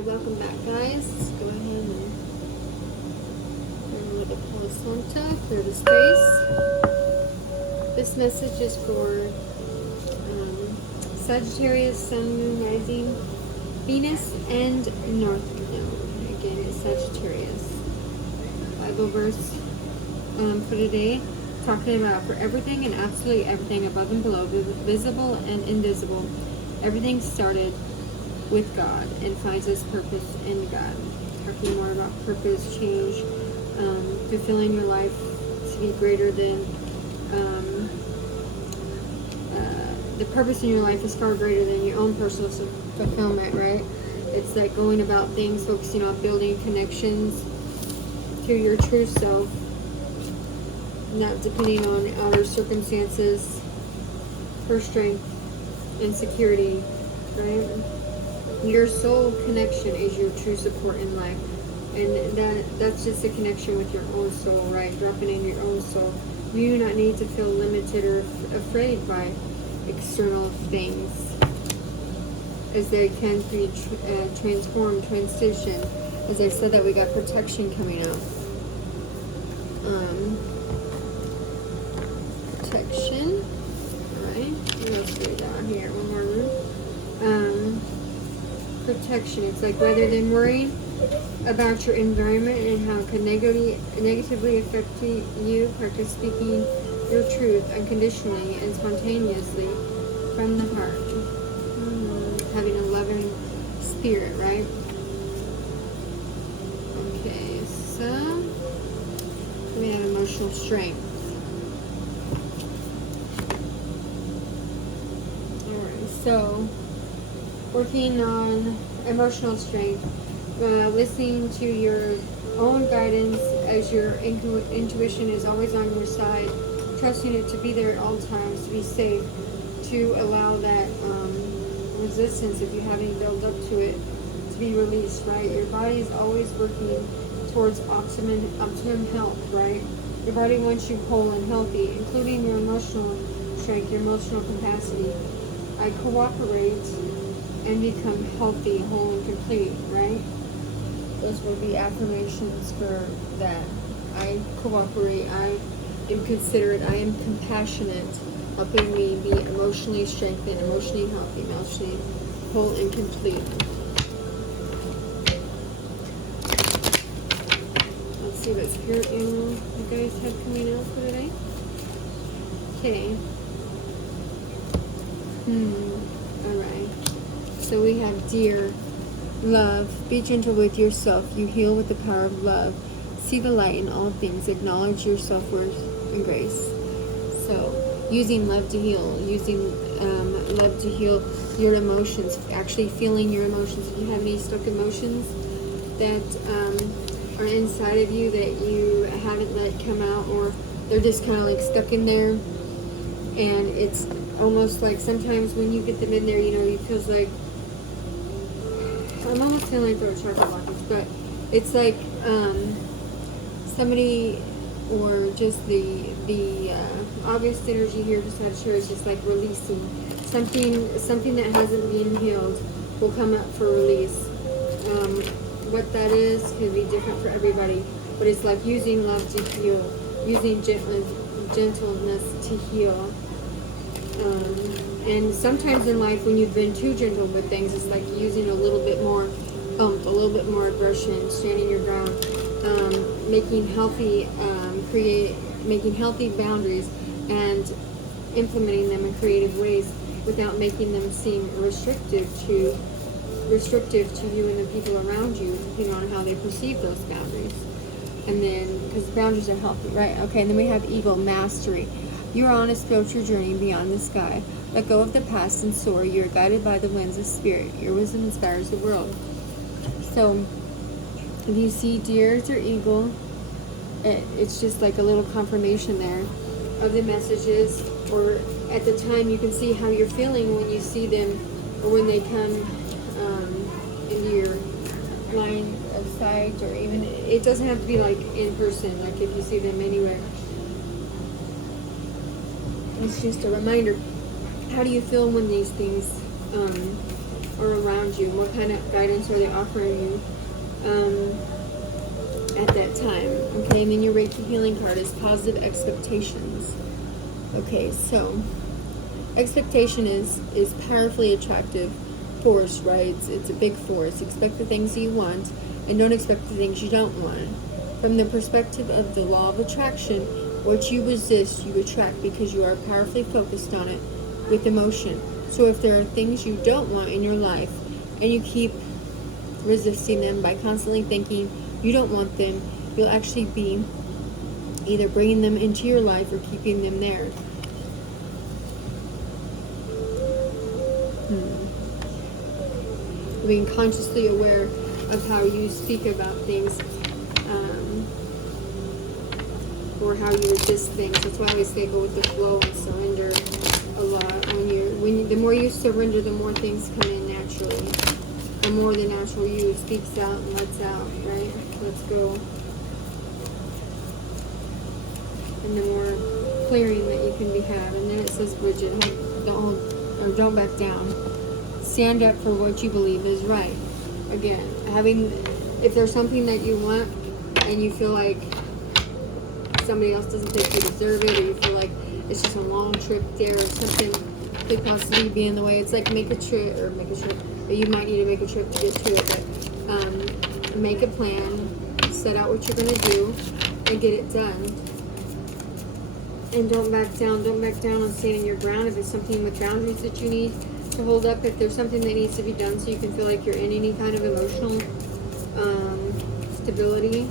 Alright, welcome back, guys. Let's go ahead and with the placenta for the space. This message is for Sagittarius, Sun, Moon, Rising, Venus, and North Node. Again, it's Sagittarius. Bible verse for today, talking about for everything and absolutely everything above and below, visible and invisible. Everything started with God and finds its purpose in God. Talking more about purpose, change, fulfilling your life to be greater than the purpose in your life is far greater than your own personal fulfillment, right? It's like going about things, focusing on building connections to your true self, not depending on outer circumstances for strength and security, right? Your soul connection is your true support in life, and that's just a connection with your own soul, right? Dropping in your own soul. You do not need to feel limited or afraid by external things, as they can be transformed, transition. As I said, that we got protection coming out. Protection. All right. What else do we got here? One more room. Protection. It's like rather than worrying about your environment and how it can negatively affect you, practice speaking your truth unconditionally and spontaneously from the heart. Having a loving spirit, right? Okay, so we have emotional strength. Alright, so working on emotional strength, listening to your own guidance as your intuition is always on your side, trusting it to be there at all times, to be safe, to allow that resistance, if you haven't built up to it, to be released, right? Your body is always working towards optimum health, right? Your body wants you whole and healthy, including your emotional strength, your emotional capacity. I cooperate and become healthy, whole, and complete, right? Those will be affirmations for that. I cooperate, I am considerate, I am compassionate, helping me be emotionally strengthened, emotionally healthy, emotionally whole and complete. Let's see what spirit animal you guys have coming out for today. Okay. Alright. So we have dear, love, be gentle with yourself. You heal with the power of love. See the light in all things. Acknowledge your self-worth and grace. So, using love to heal. Using love to heal your emotions. Actually feeling your emotions. If you have any stuck emotions that are inside of you that you haven't let come out, or they're just kind of like stuck in there. And it's almost like sometimes when you get them in there, you know, it feels like, I'm almost feeling like throw a chakra blockage, but it's like somebody, or just the August energy here, just had sure, is just like releasing something that hasn't been healed will come up for release. What that is could be different for everybody, but it's like using love to heal, using gentleness to heal. And sometimes in life, when you've been too gentle with things, it's like using a little bit more a little bit more aggression, standing your ground, making healthy boundaries and implementing them in creative ways without making them seem restrictive to you and the people around you, depending on how they perceive those boundaries. And then, because boundaries are healthy, right? Okay, and then we have eagle, mastery. You are on a spiritual journey beyond the sky. Let go of the past and soar. You are guided by the winds of spirit. Your wisdom inspires the world. So, if you see deers or eagle, it's just like a little confirmation there of the messages. Or at the time, you can see how you're feeling when you see them, or when they come into your line of sight, or even, it doesn't have to be like in person, like if you see them anywhere. It's just a reminder. How do you feel when these things or around you? What kind of guidance are they offering you at that time? Okay, and then your Reiki healing card is positive expectations. Okay, so expectation is powerfully attractive force, right? It's a big force. Expect the things you want and don't expect the things you don't want. From the perspective of the law of attraction, what you resist, you attract because you are powerfully focused on it with emotion. So if there are things you don't want in your life and you keep resisting them by constantly thinking you don't want them, you'll actually be either bringing them into your life or keeping them there. Being consciously aware of how you speak about things, or how you resist things. That's why I always say go with the flow and surrender a lot. The more you surrender, the more things come in naturally. The more the natural you speaks out and lets out, right? Let's go. And the more clearing that you can be had. And then it says, Bridget, don't back down. Stand up for what you believe is right. Again, if there's something that you want and you feel like somebody else doesn't think you deserve it, or you feel like it's just a long trip there, or something could possibly be in the way, it's like make a trip, but you might need to make a trip to get to it, but make a plan, set out what you're going to do, and get it done. And don't back down on standing your ground. If it's something with boundaries that you need to hold up, if there's something that needs to be done so you can feel like you're in any kind of emotional stability,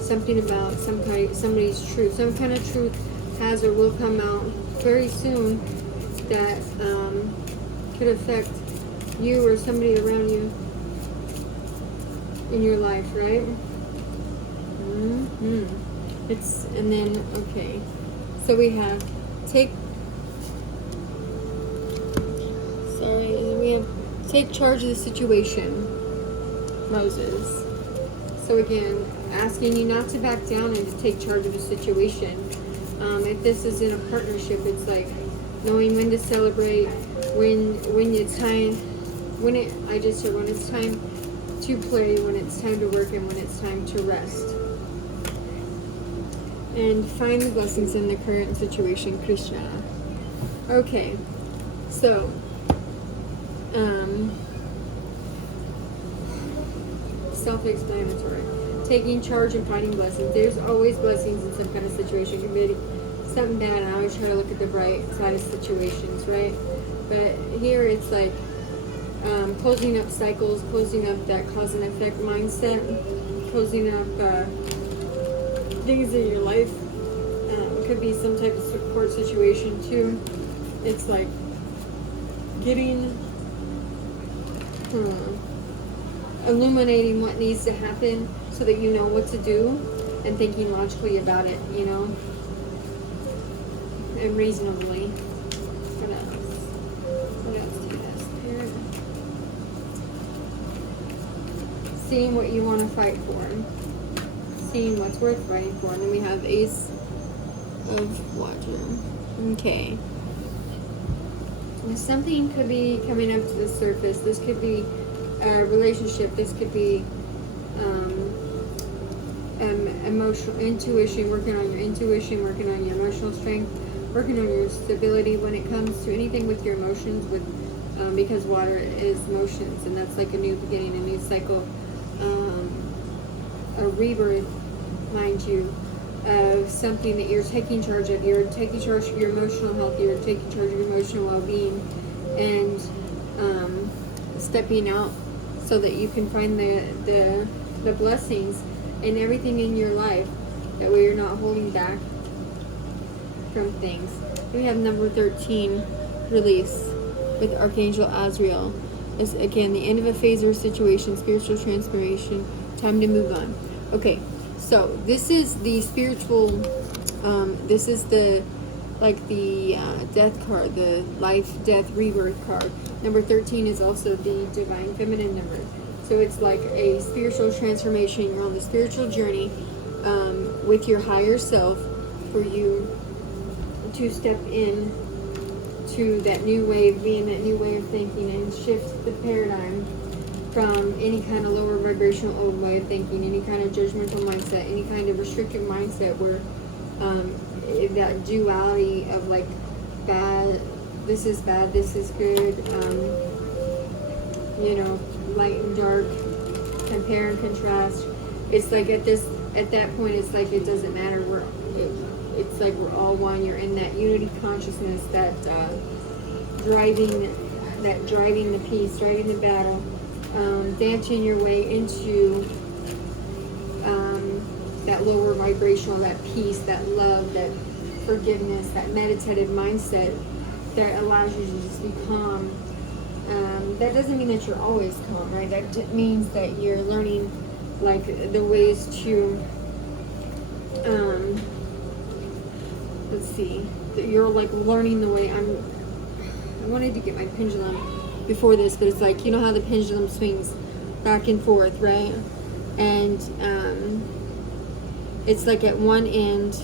something about somebody's truth, some kind of truth has or will come out very soon that could affect you or somebody around you in your life, right? And then, okay, so we have take charge of the situation, Moses. So again, asking you not to back down and to take charge of a situation. If this is in a partnership, it's like knowing when to celebrate, when it's time, when it's time to play, when it's time to work, and when it's time to rest. And find the blessings in the current situation, Krishna. Okay, so self-explanatory. Taking charge and finding blessings. There's always blessings in some kind of situation. It could be something bad, and I always try to look at the bright side of situations, right? But here it's like closing up cycles, closing up that cause and effect mindset, closing up things in your life. It could be some type of support situation too. It's like getting illuminating what needs to happen so that you know what to do, and thinking logically about it, you know, and reasonably. What else do you ask here? Seeing what you want to fight for, seeing what's worth fighting for. And then we have Ace of Water. Okay. Something could be coming up to the surface. This could be a relationship. This could be emotional intuition, working on your intuition, working on your emotional strength, working on your stability when it comes to anything with your emotions, because water is emotions, and that's like a new beginning, a new cycle, a rebirth, mind you, of something that you're taking charge of. You're taking charge of your emotional health, you're taking charge of your emotional well-being, and stepping out so that you can find the blessings in everything in your life, that way you're not holding back from things. We have number 13, release, with Archangel Azrael. Is again the end of a phase or situation, spiritual transformation, time to move on. Okay, so this is the spiritual, this is the death card, the life, death, rebirth card. Number 13 is also the divine feminine number. So it's like a spiritual transformation. You're on the spiritual journey with your higher self, for you to step in to that new wave, being that new way of thinking, and shift the paradigm from any kind of lower vibrational old way of thinking, any kind of judgmental mindset, any kind of restrictive mindset where that duality of like bad, this is bad, this is good, you know, light and dark, compare and contrast. It's like at that point, it's like it doesn't matter. It's like we're all one. You're in that unity consciousness, that driving the peace, driving the battle, dancing your way into that lower vibrational, that peace, that love, that forgiveness, that meditative mindset that allows you to just be calm. That doesn't mean that you're always calm, right? That means that you're learning like the ways to let's see, that you're like learning the way. I wanted to get my pendulum before this, but it's like, you know how the pendulum swings back and forth, right? And it's like at one end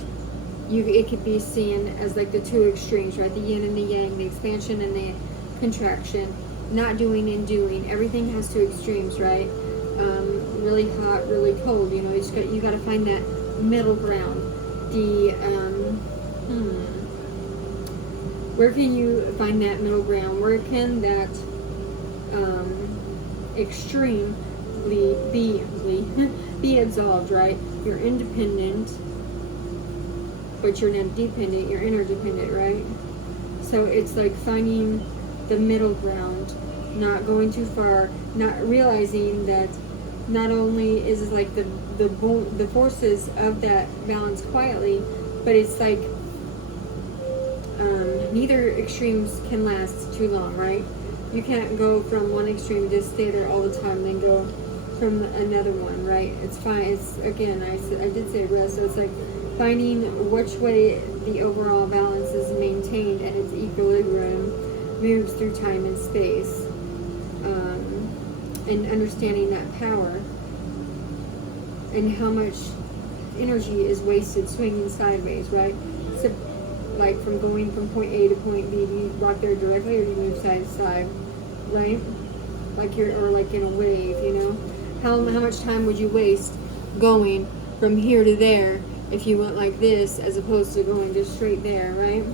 it could be seen as like the two extremes, right? The yin and the yang, the expansion and the contraction, not doing and doing. Everything has two extremes, right? Really hot, really cold. You know, you got to find that middle ground. Where can you find that middle ground? Where can that extreme be absolved, right? You're independent, but you're not dependent, you're interdependent, right? So it's like finding the middle ground, not going too far, not realizing that not only is it like the forces of that balance quietly, but it's like neither extremes can last too long, right? You can't go from one extreme, just stay there all the time, then go from another one, right? It's fine. It's, again, I did say rest, so it's like finding which way the overall balance is maintained and its equilibrium moves through time and space, and understanding that power and how much energy is wasted swinging sideways, right? So, like from going from point A to point B, do you rock there directly or do you move side to side, right? Like or like in a wave, you know? How much time would you waste going from here to there if you went like this as opposed to going just straight there, right?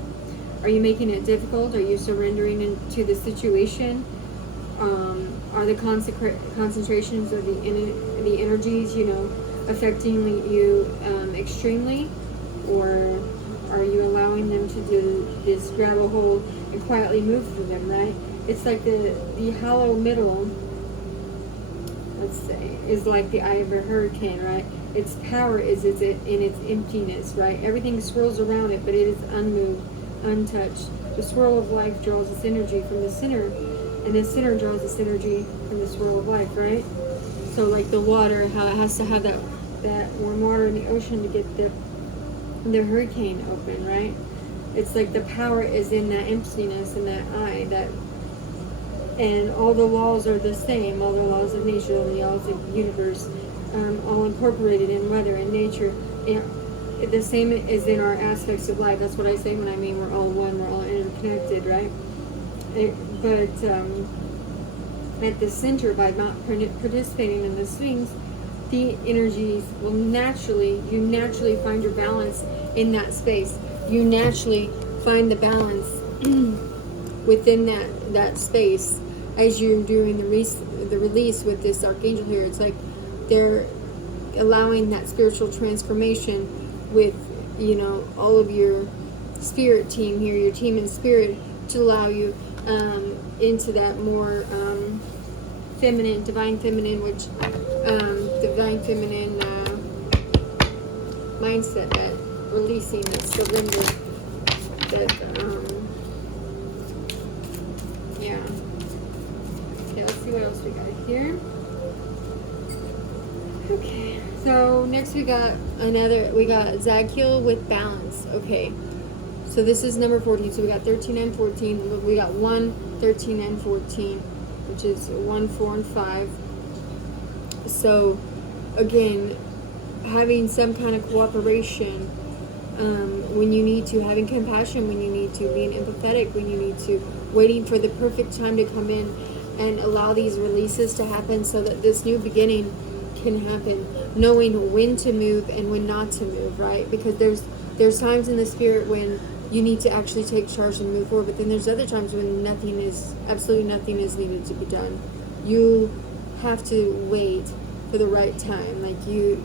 Are you making it difficult? Are you surrendering into the situation? Are the concentrations of the energies, you know, affecting you extremely? Or are you allowing them to do this, grab a hold and quietly move through them, right? It's like the hollow middle, let's say, is like the eye of a hurricane, right? Its power is in its emptiness, right? Everything swirls around it, but it is unmoved, untouched. The swirl of life draws its energy from the center, and the center draws its energy from the swirl of life, right? So like the water, how it has to have that warm water in the ocean to get the hurricane open, right? It's like the power is in that emptiness, in that eye, and all the laws are the same, all the laws of nature, all the laws of the universe, all incorporated in weather and nature. The same is in our aspects of life. That's what I say when I mean we're all one, we're all interconnected, right? But at the center, by not participating in the swings, the energies will you naturally find your balance in that space. You naturally find the balance within that space as you're doing the release with this archangel here. It's like they're allowing that spiritual transformation with, you know, all of your spirit team here, your team in spirit, to allow you into that more feminine, divine feminine, mindset, that releasing, that surrender, that yeah. Okay, let's see what else we got here. Okay, so next we got Zagkiel with balance. Okay, so this is number 14. So we got 13 and 14. We got 1, 13, and 14, which is 1, 4, and 5. So again, having some kind of cooperation when you need to, having compassion when you need to, being empathetic when you need to, waiting for the perfect time to come in and allow these releases to happen so that this new beginning can happen, knowing when to move and when not to move, right? Because there's times in the spirit when you need to actually take charge and move forward, but then there's other times when absolutely nothing is needed to be done. You have to wait for the right time. Like you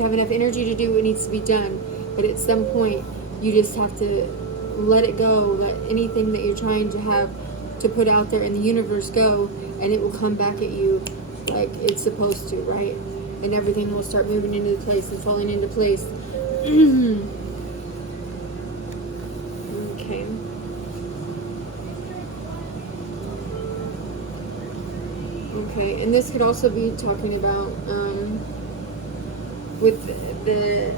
have enough energy to do what needs to be done, but at some point you just have to let it go, let anything that you're trying to have to put out there in the universe go, and it will come back at you like it's supposed to, right? And everything will start moving into place and falling into place. Okay. Okay, and this could also be talking about with the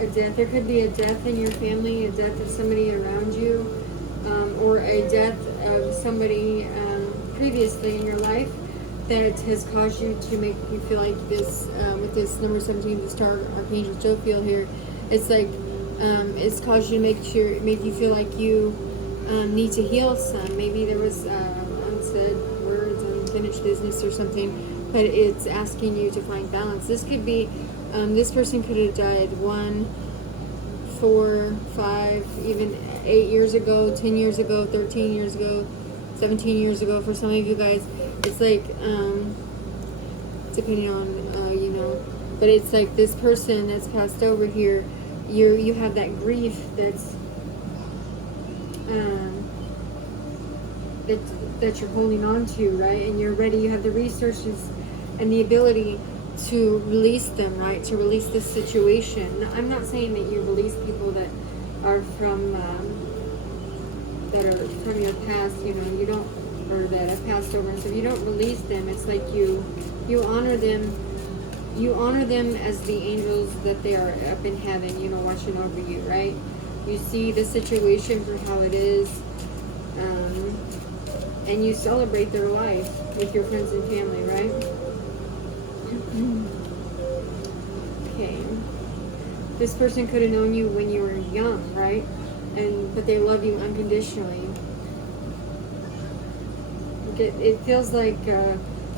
a death. There could be a death in your family, a death of somebody around you, or a death of somebody previously in your life that has caused you to make you feel like this, with this number 17, the star archangel Jophiel here. It's like it's caused you to make you feel like you need to heal some. Maybe there was unsaid words, unfinished business or something, but it's asking you to find balance. This could be, this person could have died 1, 4, 5, even 8 years ago, 10 years ago, 13 years ago, 17 years ago. For some of you guys, it's like, depending on, but it's like this person that's passed over here, you have that grief that's, that you're holding on to, right? And you're ready, you have the resources and the ability to release them, right? To release this situation. Now, I'm not saying that you release people that are from your past, you don't, or that have passed over. So if you don't release them, it's like you honor them. You honor them as the angels that they are up in heaven, watching over you, right? You see the situation for how it is, and you celebrate their life with your friends and family, right? Okay. This person could have known you when you were young, right? But they love you unconditionally. It feels like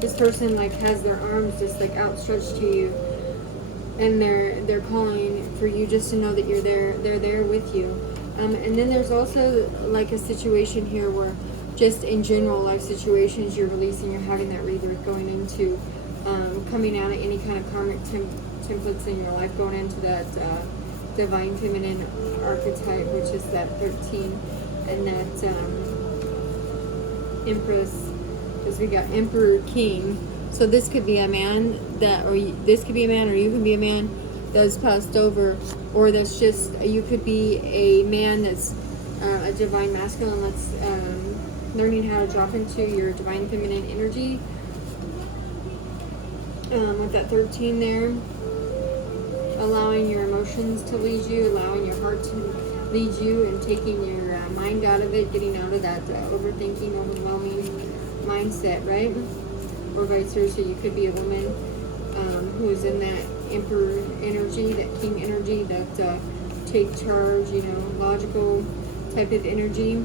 this person has their arms just outstretched to you, and they're calling for you just to know that you're there. They're there with you. And then there's also a situation here where, just in general life situations, you're releasing, you're having that rebirth, going into coming out of any kind of karmic templates in your life, going into that divine feminine archetype, which is that 13, and that Empress, because we got Emperor King. So this could be a man this could be a man, or you can be a man that's passed over, or that's just, you could be a man that's a divine masculine that's learning how to drop into your divine feminine energy. With that 13 there, allowing your emotions to lead you, allowing your heart to lead you, and taking your mind out of it, getting out of that overthinking, overwhelming mindset, right? Or vice versa. You could be a woman who's in that emperor energy, that king energy, that take charge, logical type of energy.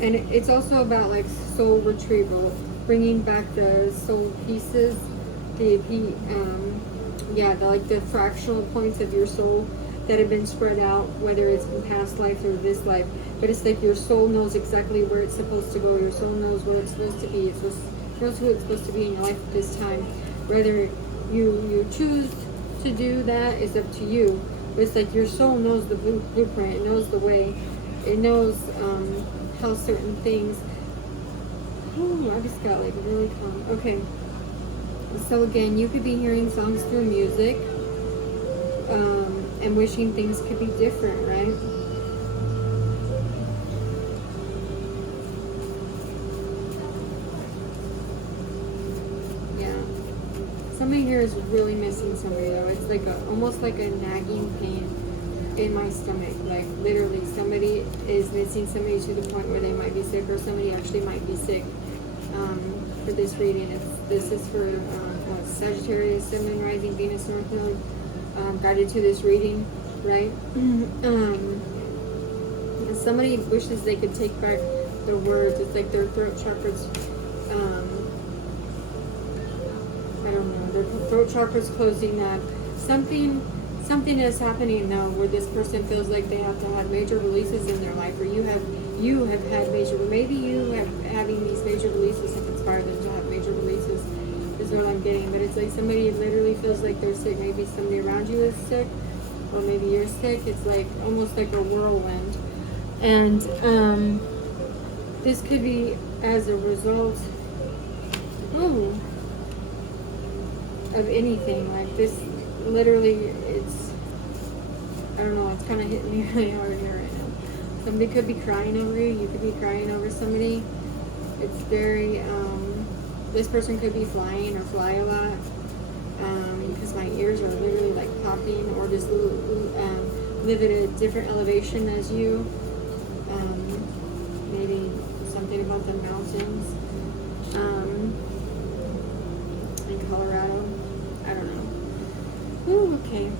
And it's also about soul retrieval, bringing back the soul pieces, the fractional points of your soul that have been spread out, whether it's in past life or this life. But it's like your soul knows exactly where it's supposed to go. Your soul knows what it's supposed to be. It knows who it's supposed to be in your life at this time. Whether you choose to do that is up to you. But it's like your soul knows the blueprint. It knows the way. It knows how certain things. Oh, I just got really calm. Okay. So again, you could be hearing songs through music, and wishing things could be different, right? Yeah. Somebody here is really missing somebody though. It's almost like a nagging pain in my stomach. Literally, somebody is missing somebody to the point where they might be sick, or somebody actually might be sick. for this reading. This is for what, Sagittarius, Sun, Moon, Rising, Venus, North Node, guided to this reading, right? Somebody wishes they could take back their words. It's like their throat chakras. I don't know. Their throat chakras closing up. Something is happening though, where this person feels like they have to have major releases in their life, or you have had major. Maybe you have having these major releases have inspired them to have major releases. Is what I'm getting. But it's like somebody literally feels like they're sick. Maybe somebody around you is sick, or maybe you're sick. It's like almost like a whirlwind. And this could be as a result of anything. Like this, literally, it's, I don't know, it's kind of hitting me really hard here right now. Somebody could be crying over you. You could be crying over somebody. It's very, this person could be flying or fly a lot. Because my ears are literally like popping, or just live at a different elevation as you. Maybe something about the mountains in Colorado. I don't know. Ooh, okay.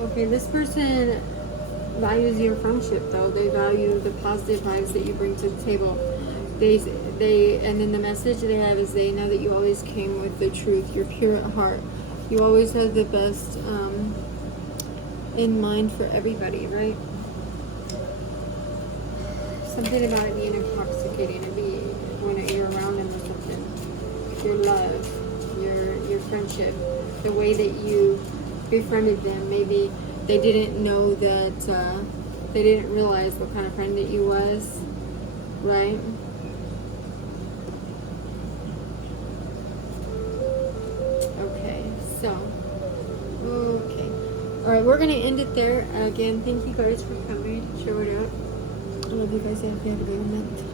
Okay, this person values your friendship though. They value the positive vibes that you bring to the table. They and then the message they have is they know that you always came with the truth. You're pure at heart. You always have the best in mind for everybody, right? Something about it being intoxicating, when you're around them or something. Your love, your friendship, the way that you befriended them. Maybe they didn't know that, they didn't realize what kind of friend that you was, right? Okay. Alright, we're going to end it there. Again, thank you guys for coming. Showing up. I love you guys. I hope you have a good month.